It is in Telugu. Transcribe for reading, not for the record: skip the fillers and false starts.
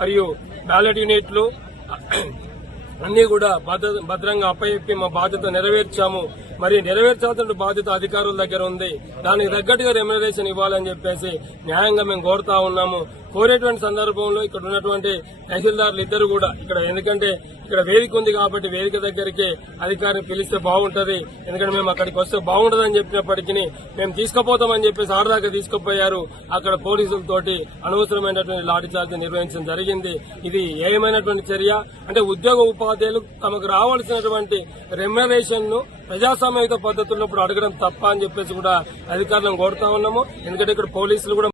మరియు బ్యాలెట్ యూనిట్లు అన్ని కూడా భద్రంగా అప్పచెప్పి మా బాధ్యత నెరవేర్చాము. మరి నెరవేర్చాల్సిన బాధ్యత అధికారుల దగ్గర ఉంది. దానికి తగ్గట్టుగా రెమ్యునరేషన్ ఇవ్వాలని చెప్పేసి న్యాయంగా మేము కోరుతా ఉన్నాము. కోరేటువంటి సందర్భంలో ఇక్కడ ఉన్నటువంటి తహసీల్దార్లు ఇద్దరు కూడా ఎందుకంటే ఇక్కడ వేదిక ఉంది కాబట్టి వేదిక దగ్గరికి అధికారిని పిలిస్తే బాగుంటది, ఎందుకంటే మేము అక్కడికి వస్తే బాగుంటదని చెప్పినప్పటికీ మేము తీసుకుపోతామని చెప్పేసి ఆడదాకా తీసుకుపోయారు. అక్కడ పోలీసులతోటి అనవసరమైనటువంటి లాఠీ చార్జ్ నిర్వహించడం జరిగింది. ఇది ఏమైనటువంటి చర్య అంటే ఉద్యోగ ఉపాధ్యాయులు తమకు రావాల్సినటువంటి రెమ్యునరేషన్ ను ప్రజాస్వామ్యయుత పద్ధతుల్లో అడగడం తప్ప అని చెప్పేసి కూడా అధికారులను కోరుతా ఉన్నాము. ఎందుకంటే ఇక్కడ పోలీసులు కూడా